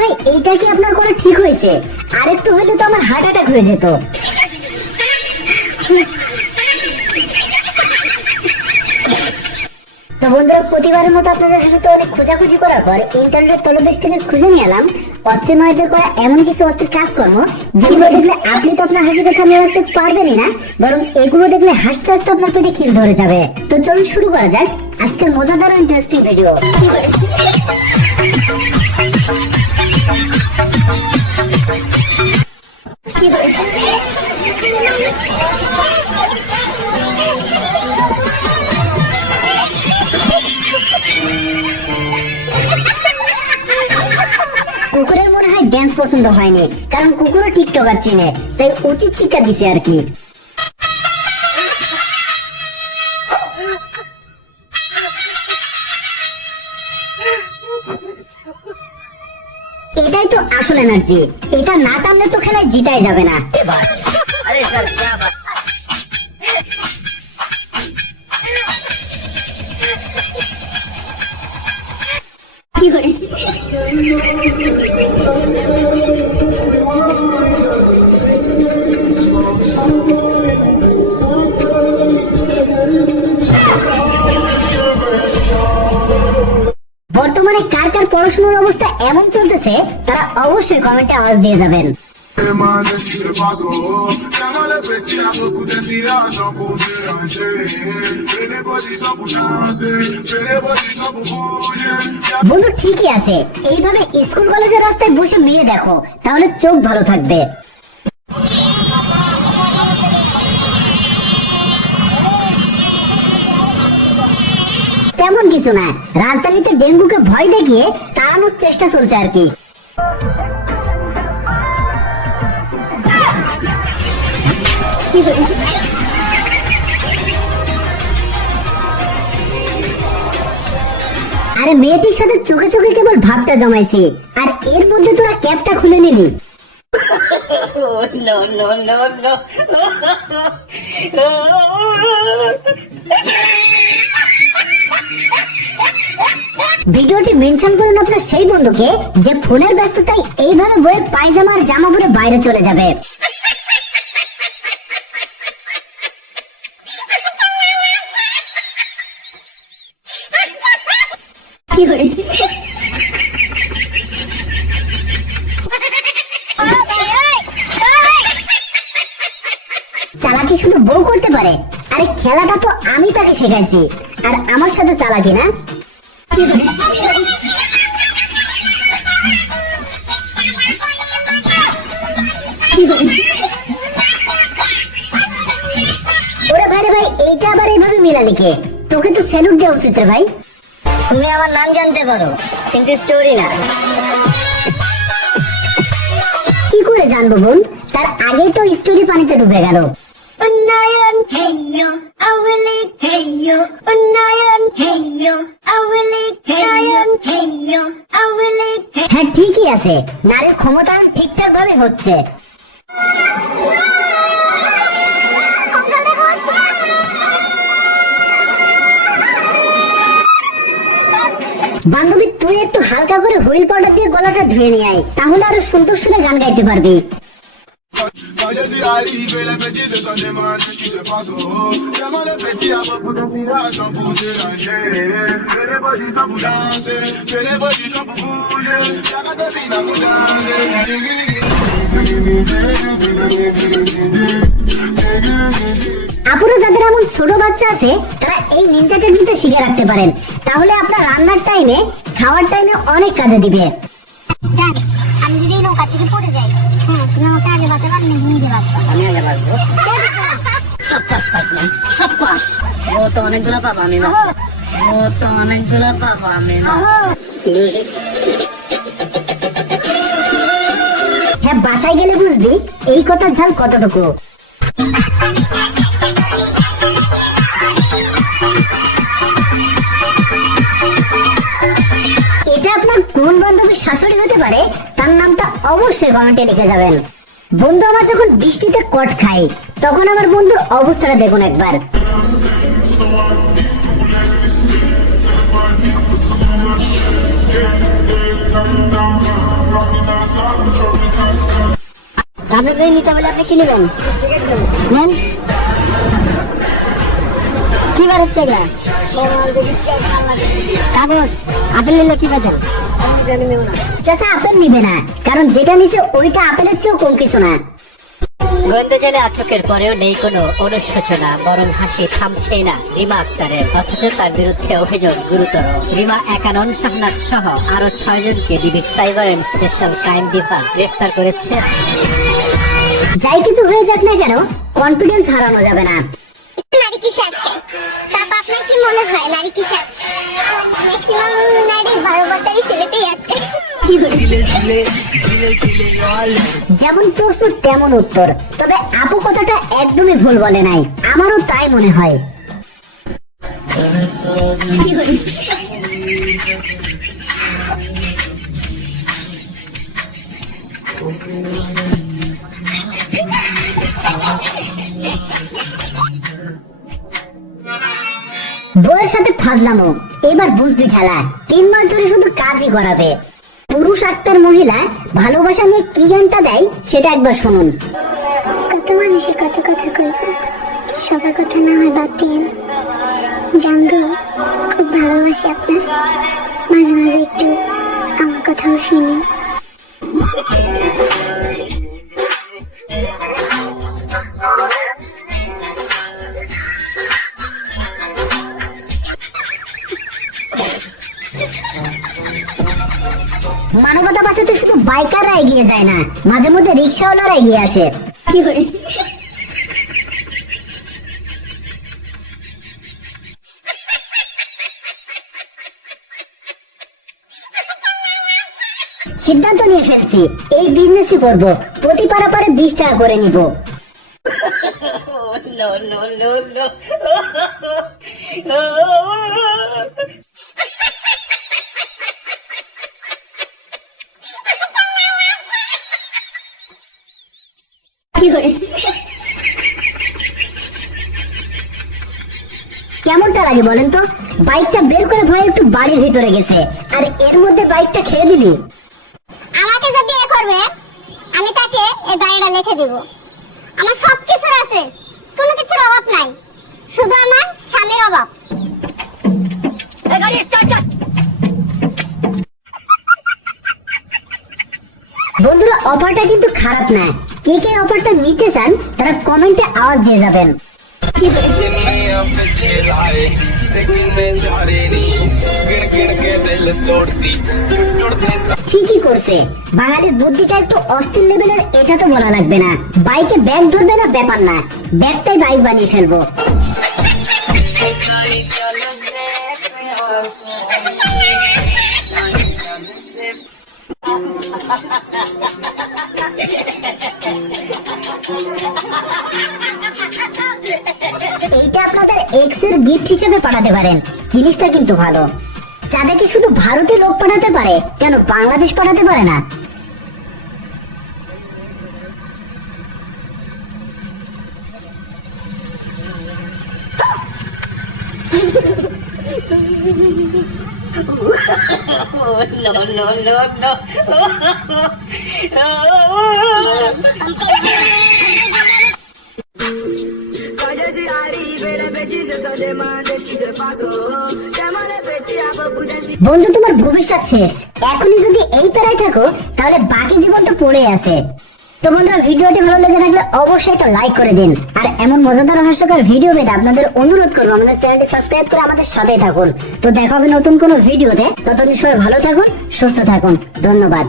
ভাই এইটা কি আপনার করা ঠিক হয়েছে? আরেকটু হলে তো আমার হার্ট অ্যাটাক হয়ে যেত। তো বন্ধুরা, প্রতিবারের মতো আপনাদের সাথে অনেক খোঁজাখুঁজি করার পর ইন্টারনেটের তলদেশ থেকে খুঁজে নিয়ে এলাম অস্থির মানুষদের করা এমন কিছু অস্থির কাজকর্ম যেগুলো দেখলে আপনি তো আপনার হাসিকে থামিয়ে রাখতে পারবেনই না, বরং এগুলো দেখলে হাসতে হাসতে আপনার পেটে খিল ধরে যাবে। তো চলুন শুরু করা যাক আজকের মজাদার ও ইন্টারেস্টিং ভিডিও। কুকুরের মনে হয় ড্যান্স পছন্দ হয়নি, কারণ কুকুরও টিকটকার চিনে, তাই উচিত শিক্ষা দিছে আর কি। এটাই তো আসল এনার্জি, এটা না টানলে তো খেলায় জিতাই যাবে না। अरे सर क्या बात। বর্তমানে কার কার পড়াশোনার অবস্থা এমন চলতেছে তারা অবশ্যই কমেন্টে আওয়াজ দিয়ে যাবেন। বন্ধু ঠিকই আছে, এইভাবে স্কুল কলেজের রাস্তায় বসে মেয়ে দেখো, তাহলে চোখ ভালো থাকবে। তেমন কিছু না, রাজধানীতে ডেঙ্গুকে ভয় দেখিয়ে তাড়ানোর চেষ্টা চলছে আর কি। আরে মেয়েটির সাথে চোখে চোখে কেবল ভাবটা জমাইছি, আর এর মধ্যে তোরা ক্যাপটা খুলে নিলি। नो नो नो नो ভিডিওটি মেনশন করুন আপনার সেই বন্ধুকে যে ফোনের ব্যস্ততায় এইভাবে বইয়ের পায়জামা আর জামা পরে বাইরে চলে যাবে। চালাকি শুধু বউ করতে পারে, আরে খেলাটা তো আমি তাকে শেখাইছি, আর আমার সাথে চালাকি না। ওরে ভাই রে ভাই, এইটা আবার এইভাবে মিলালি কে? তোকে তো স্যালুট দেওয়া উচিত রে ভাই। তুমি আমার নাম জানতে পারো কিন্তু স্টোরি না। কি করে জানবো বোন? তার আগেই তো স্টোরি পানিতে ডুবে গেল। উন্নয়ন হেইয়ো আওয়ালি হেইয়ো উন্নয়ন হেইয়ো আওয়ালি উন্নয়ন হেইয়ো আওয়ালি। হ্যাঁ ঠিকই আছে, নারীর ক্ষমতায়ন ঠিকঠাক ভাবে হচ্ছে। বান্ধবী তুই একটু হালকা করে হুইল পাউডার দিয়ে গলাটা ধুয়ে নিয়ে আয়, তাহলে আরো সুন্দর সুরে গান গাইতে পারবি। আপুরা যাদের এমন ছোট বাচ্চা আছে তারা এই নিনজা টেকনিকটা শিখে রাখতে পারেন, তাহলে আপনার রান্নার টাইমে খাওয়ার টাইমে অনেক কাজে দিবে। আমি যদি এই নৌকা থেকে পড়ে যাই, হ্যাঁ তুমি আমাকে আগে বাঁচাবে, আমি নিজে বাঁচবো। আমি আগে বাঁচবো। সব পাস পাইলাম, সব পাস। ও তো অনেকগুলো পাবো আমি না, ও তো অনেকগুলো পাবো আমি না। হ্যাঁ বাসায় গেলে বুঝবি এই কথার ঝাল কতটুকু। এটা আপনার কোন বান্ধবীর শাশুড়ি হতে পারে তার নামটা অবশ্যই কমেন্টে লিখে যাবেন। বন্ধু আমার যখন বৃষ্টিতে কট খাই তখন আমার বন্ধুর অবস্থাটা দেখুন একবার। আপনাদের নিতে বলে আপনি কি নেবেন? নেন। কি বার হচ্ছে এগুলা? কাগজ। আপেল নিলে কি বেতন? চাচা আপেল নিবে না, কারণ যেটা নিচে ওইটা আপেলের চেয়েও কম কিছু না। গোয়েন্দাজালে আটকের পরেও নেই কোনো অনুশোচনা, বরং হাসি থামছেই না রিমা আক্তারের। অথচ তার বিরুদ্ধে অভিযোগ গুরুতর। রিমা একানন শাহনাজ সহ আরো 6 জনকে ডিবির সাইবার অ্যান্ড স্পেশাল ক্রাইম বিভাগ গ্রেফতার করেছে। যাই কিছু হয়ে যাক না কেন, কনফিডেন্স হারানো যাবে না। নারী কিসে আটকায়? তারপর আপনার কি মনে হয় নারী কিসে আটকায়? ম্যাক্সিমাম নারী 12-12 ছেলেতেই আটকায়। যেমন প্রশ্ন তেমন উত্তর, তবে আপু কথাটা একদমই ভুল বলে নাই, আমারও তাই মনে হয়। বউয়ের সাথে ফাজলামো, এবার বুঝবি ঝালা। 3 মাস ধরে শুধু কাজই করাবে। পুরুষ আক্তার মহিলা ভালোবাসা নিয়ে কি গানটা দেয় সেটা একবার শুনুন। কত মানুষের কত কথা কইব, সবার কথা না হয় বাদ দিন। জানগো, খুব ভালোবাসি আপনার। মাঝে মাঝে একটু আমার কথাও শুনি। মানবতা বাঁচাতে শুধু বাইকাররা এগিয়ে যায় না, মাঝে মধ্যে রিক্সাওয়ালারা এগিয়ে আসে। কি করে? সিদ্ধান্ত নিয়ে ফেলছি, এই বিজনেসই করব। প্রতি পারাপারে 20 টাকা করে নিব। কি করে? কেমনটা লাগে বলেন তো? বাইকটা বের করে ভয়ে একটু বাড়ির ভিতরে গেছে, আর এর মধ্যে বাইকটা খেয়ে দিলি। আমাকে যদি এ করবে, আমি তাকে এই বাড়িটা লিখে দেব। আমার সব কিছুর আছে, কোনো কিছুর অভাব নাই, শুধু আমার স্বামীর অভাব। বন্ধুরা, অফারটা কিন্তু খারাপ না। কে কে অফারটা নিতে চান তারা কমেন্টে আওয়াজ দিয়ে যাবেন। ঠিকই করছে, বাঙালির বুদ্ধিটা একটু অস্থির লেভেলের, এটা তো বলা লাগবে না। বাইকে ব্যাগ ধরবে না ব্যাপার না, ব্যাগটাই বাইক বানিয়ে ফেলবো। এইটা আপনাদের এক্স এর গিফট হিসেবে পাঠাতে পারেন, জিনিসটা কিন্তু ভালো। যাদেরকে শুধু ভারতে লোক পাঠাতে পারে, কেন বাংলাদেশ পাঠাতে পারে না? বন্ধু, তোমার ভবিষ্যৎ শেষ। এখনই যদি এই প্যারায় থাকো তাহলে বাকি জীবন তো পড়ে আছে। তো বন্ধুরা, ভিডিওটি ভালো লেগে থাকলে অবশ্যই একটা লাইক করে দিন। আর এমন মজাদার হাস্যকর ভিডিও পেতে আপনাদের অনুরোধ করবো আমাদের চ্যানেলটি সাবস্ক্রাইব করে আমাদের সাথেই থাকুন। তো দেখা হবে নতুন কোনো ভিডিওতে। ততদিন সবাই ভালো থাকুন, সুস্থ থাকুন। ধন্যবাদ।